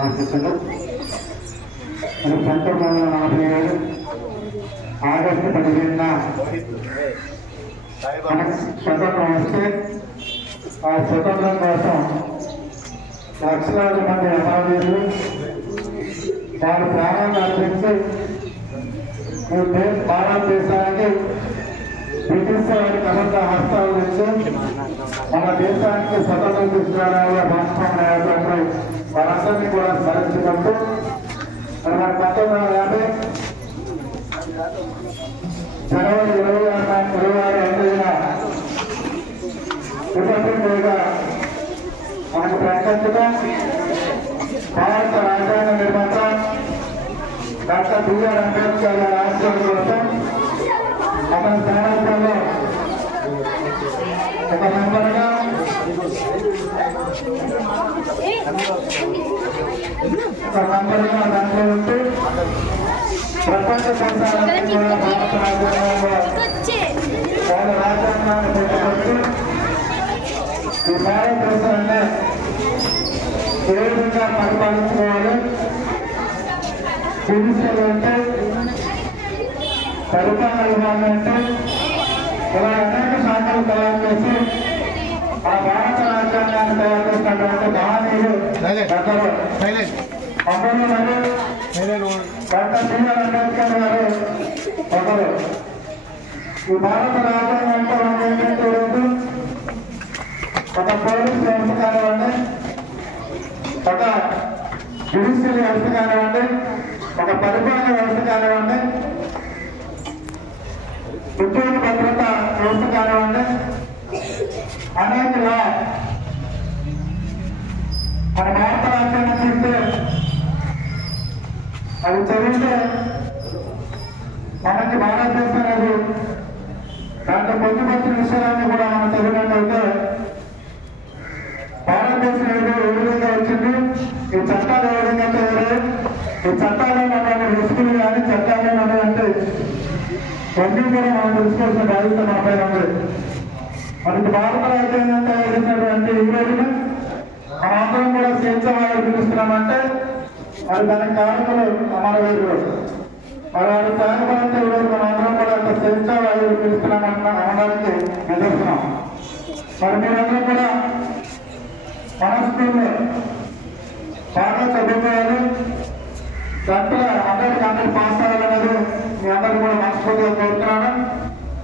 ఆశిస్తులు. మరి 1947 ఆగస్టు 15న మనకు స్వతంత్రం వస్తే ఆ స్వతంత్రం కోసం లక్షలాది మంది అమరవీరులు వారి ప్రాణాలను అర్పించి భారతదేశానికి బ్రిటిష్ వారికి అనంత హస్తాలు ఇచ్చి మన దేశానికి స్వతంత్రం తీసుకురావాలనే భాషణ వారందరినీ కూడా స్మరించుకుంటూ మరి మన 1950 జనవరి 26 తేదీన రిపబ్లిక్ డేగా మనకు ప్రకటించగా భారత రాజ్యాంగ నిర్మాత డాక్టర్ బిఆర్ అంబేద్కర్ గారి ఆశయాల కోసం అతని సారథ్యంలో ఒక మెంబర్గా దాంట్లో ఉంటూ ప్రపంచ దేశాలన్నీ కూడా భారత రాజ్యాంగంలో వాళ్ళ రాజ్యాంగాన్ని పెట్టుకుంటూ ఈ భారతదేశాన్ని ఏ విధంగా పరిపాలించుకోవాలి, జుడిషియల్ అంటే పరిపాలన విధానం అంటే ఇలా అనేక శాఖలు తయారు చేసి ఆ భారత రాజ్యాంగాన్ని తయారు చేసినటువంటి మహనీయులు డాక్టర్ బిఆర్ అంబేద్కర్ గారు ఒకరు. ఈ భారత రాజ్యాంగంతో ఏంటంటే రోజు ఒక పోలీస్ వ్యవస్థ కానివ్వండి, ఒక జ్యుడిషియల్ వ్యవస్థ కానివ్వండి, ఒక పరిపాలన వ్యవస్థ కానివ్వండి, ఉద్యోగ భద్రత వ్యవస్థ కానివ్వండి, అనేక మన భారత రాజ్యాంగం చూస్తే అది చదివితే మనకి భారతదేశం అనేది దాంట్లో పొందుపరిచిన విషయాలన్నీ కూడా మనం చదివినట్లయితే భారతదేశం ఏ విధంగా వచ్చింది, ఈ చట్టాలు ఏ విధంగా చేయాలి, ఈ చట్టాలు మన రిస్కులు కానీ చట్టాలు అంటే అన్నీ కూడా మనం తెలుసుకోవాల్సిన బాధ్యత మనపై ఉంది. మనకి భారత రాజ్యాంగం తయారు చేసినటువంటి ఈ రోజున మనందరం కూడా స్వేచ్ఛవాయులు పిలుస్తున్నామంటే మరి దానికి కారణములు అమరవీరులు. మరి వారి త్యాగపరంతో ఈరోజు మనందరం కూడా అంత స్వేచ్ఛవాయువులు పిలుస్తున్నామనడానికి నిదర్శనం. మరి మీరందరూ కూడా మన స్కూల్లో బాగా చదువుకోవాలి, దాంట్లో అందరికీ పాస్ అవ్వాలనేది మీ అందరూ కూడా మనస్ఫూర్తిగా కోరుతున్నాను.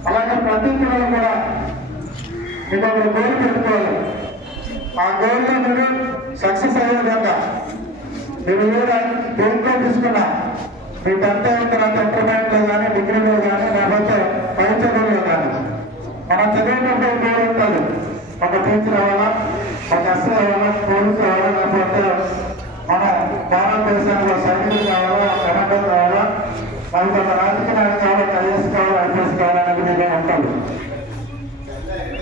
అలాగే ప్రతి పిల్లలు కూడా మీకు ఒక గోల్ పెట్టుకోవాలి. ఆ గోల్లో మీరు సక్సెస్ అయ్యే విధంగా మీరు దేంట్లో తీసుకున్నా మీ 10th అయిన తర్వాత ఇంటర్మీడియట్లో కానీ డిగ్రీలో కానీ లేకపోతే పై చదువులో కానీ మనం చదివేటప్పుడు గోల్ ఉంటుంది. ఒక టీచర్ అవ్వాలా, ఒక ఎస్ఐ అవ్వాలా, పోలీసు అవ్వాలా, లేకపోతే మన భారతదేశంలో సైనికులు కావాలా, కమాండర్ కావాలా, మనకి ఒక రాజకీయ నాయకులు కావాలి, ఐఏఎస్ కావాలి, ఐపీఎస్ కావాలనేది మీలో ఉంటుంది.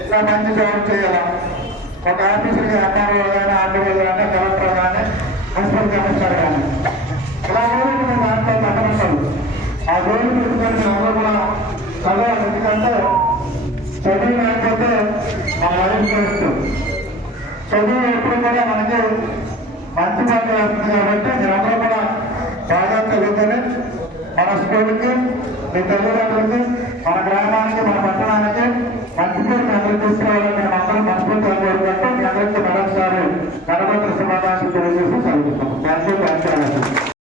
ఇంకా మంచి జాబ్ చేయాలా, ఒక ఆఫీసర్కి ఎంఆర్ఓ కానీ, ఆర్డీఓ కానీ, కలెక్టర్ కానీ, మున్సిపల్ కమిషనర్ కానీ ఇలా కూడా మీ దాంట్లో తప్పనిస్తారు. ఆ గోలు పెట్టుకొని అందరూ కూడా చదవాలి. ఎందుకంటే చదువు లేకపోతే మన లైఫ్ వేస్ట్. చదువు ఎప్పుడు కూడా మనకి మంచి పని వేస్తుంది. కాబట్టి మీరందరూ కూడా బాగా చదువుకొని మన స్కూల్కి, మీ తల్లిదండ్రులకి, మన గ్రామానికి, మన పట్టణానికి మంచి పేరు మీ అందరూ తీసుకోవాలని మేము అందరూ మనస్ఫూర్తిగా కోరుకుంటూ మీ అందరికీ మరొకసారి గణతంత్ర శుభాకాంక్షలు తెలియజేసి చదువుకుంటాం. Thank you.